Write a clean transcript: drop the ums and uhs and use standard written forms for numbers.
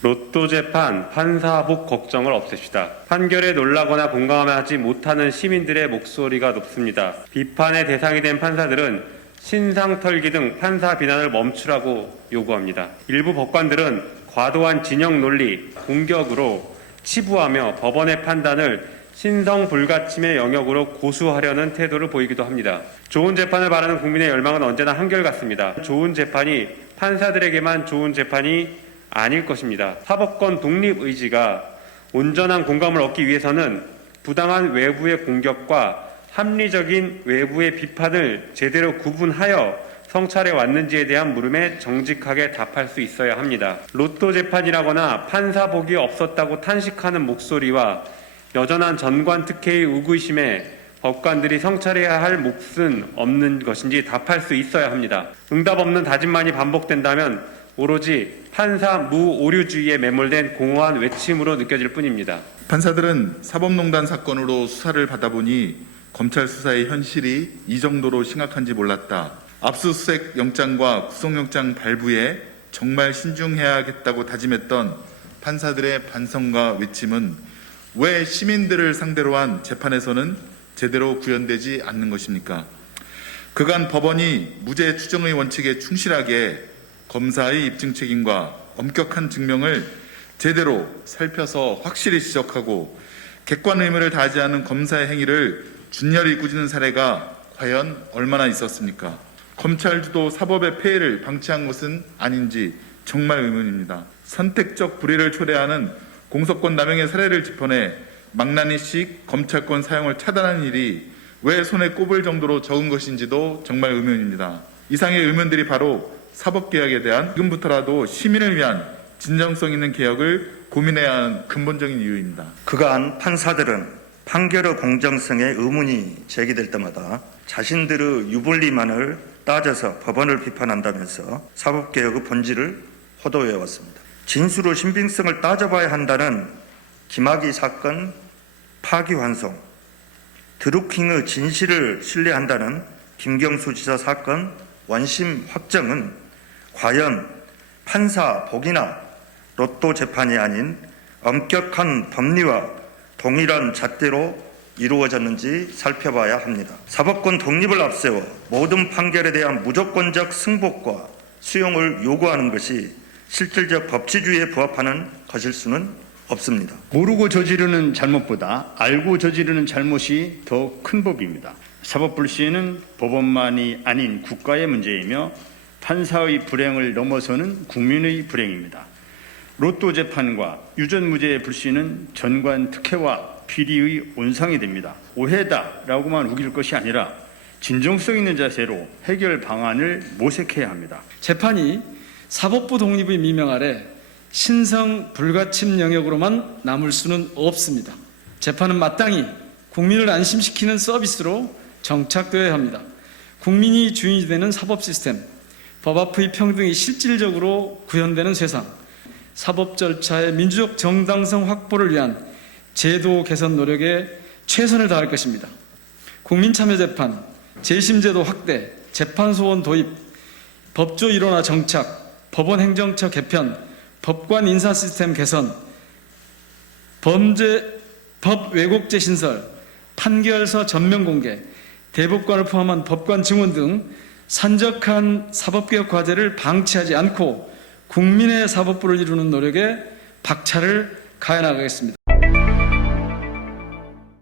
로또 재판 판사복 걱정을 없앱시다. 판결에 놀라거나 공감하지 못하는 시민들의 목소리가 높습니다. 비판의 대상이 된 판사들은 신상털기 등 판사 비난을 멈추라고 요구합니다. 일부 법관들은 과도한 진영 논리, 공격으로 치부하며 법원의 판단을 신성 불가침의 영역으로 고수하려는 태도를 보이기도 합니다. 좋은 재판을 바라는 국민의 열망은 언제나 한결같습니다. 좋은 재판이 판사들에게만 좋은 재판이 아닐 것입니다. 사법권 독립 의지가 온전한 공감을 얻기 위해서는 부당한 외부의 공격과 합리적인 외부의 비판을 제대로 구분하여 성찰해 왔는지에 대한 물음에 정직하게 답할 수 있어야 합니다. 로또 재판이라거나 판사복이 없었다고 탄식하는 목소리와 여전한 전관 특혜의 의구심에 법관들이 성찰해야 할 몫은 없는 것인지 답할 수 있어야 합니다. 응답 없는 다짐만이 반복된다면 오로지 판사 무오류주의에 매몰된 공허한 외침으로 느껴질 뿐입니다. 판사들은 사법농단 사건으로 수사를 받아보니 검찰 수사의 현실이 이 정도로 심각한지 몰랐다. 압수수색 영장과 구속영장 발부에 정말 신중해야겠다고 다짐했던 판사들의 반성과 외침은 왜 시민들을 상대로 한 재판에서는 제대로 구현되지 않는 것입니까? 그간 법원이 무죄 추정의 원칙에 충실하게 검사의 입증 책임과 엄격한 증명을 제대로 살펴서 확실히 지적하고 객관 의무를 다하지 않은 검사의 행위를 준열히 꾸짖는 사례가 과연 얼마나 있었습니까? 검찰 주도 사법의 폐해를 방치한 것은 아닌지 정말 의문입니다. 선택적 불의를 초래하는 공소권 남용의 사례를 짚어내 망나니식 검찰권 사용을 차단하는 일이 왜 손에 꼽을 정도로 적은 것인지도 정말 의문입니다. 이상의 의문들이 바로 사법개혁에 대한 지금부터라도 시민을 위한 진정성 있는 개혁을 고민해야 하는 근본적인 이유입니다. 그간 판사들은 판결의 공정성에 의문이 제기될 때마다 자신들의 유불리만을 따져서 법원을 비판한다면서 사법개혁의 본질을 호도해왔습니다. 진술의 신빙성을 따져봐야 한다는 김학의 사건 파기환송, 드루킹의 진실을 신뢰한다는 김경수 지사 사건 원심 확정은 과연 판사복이나 로또 재판이 아닌 엄격한 법리와 동일한 잣대로 이루어졌는지 살펴봐야 합니다. 사법권 독립을 앞세워 모든 판결에 대한 무조건적 승복과 수용을 요구하는 것이 실질적 법치주의에 부합하는 것일 수는 없습니다. 모르고 저지르는 잘못보다 알고 저지르는 잘못이 더 큰 법입니다. 사법 불시에는 법원만이 아닌 국가의 문제이며 판사의 불행을 넘어서는 국민의 불행입니다. 로또 재판과 유전무죄의 불시는 전관 특혜와 비리의 온상이 됩니다. 오해다라고만 우길 것이 아니라 진정성 있는 자세로 해결 방안을 모색해야 합니다. 재판이 사법부 독립의 미명 아래 신성 불가침 영역으로만 남을 수는 없습니다. 재판은 마땅히 국민을 안심시키는 서비스로 정착되어야 합니다. 국민이 주인이 되는 사법 시스템, 법 앞의 평등이 실질적으로 구현되는 세상, 사법 절차의 민주적 정당성 확보를 위한 제도 개선 노력에 최선을 다할 것입니다. 국민참여재판, 재심제도 확대, 재판소원 도입, 법조 일원화 정착, 법원 행정처 개편, 법관 인사 시스템 개선, 법 왜곡죄 신설, 판결서 전면 공개, 대법관을 포함한 법관 증언 등 산적한 사법개혁 과제를 방치하지 않고 국민의 사법부를 이루는 노력에 박차를 가해 나가겠습니다.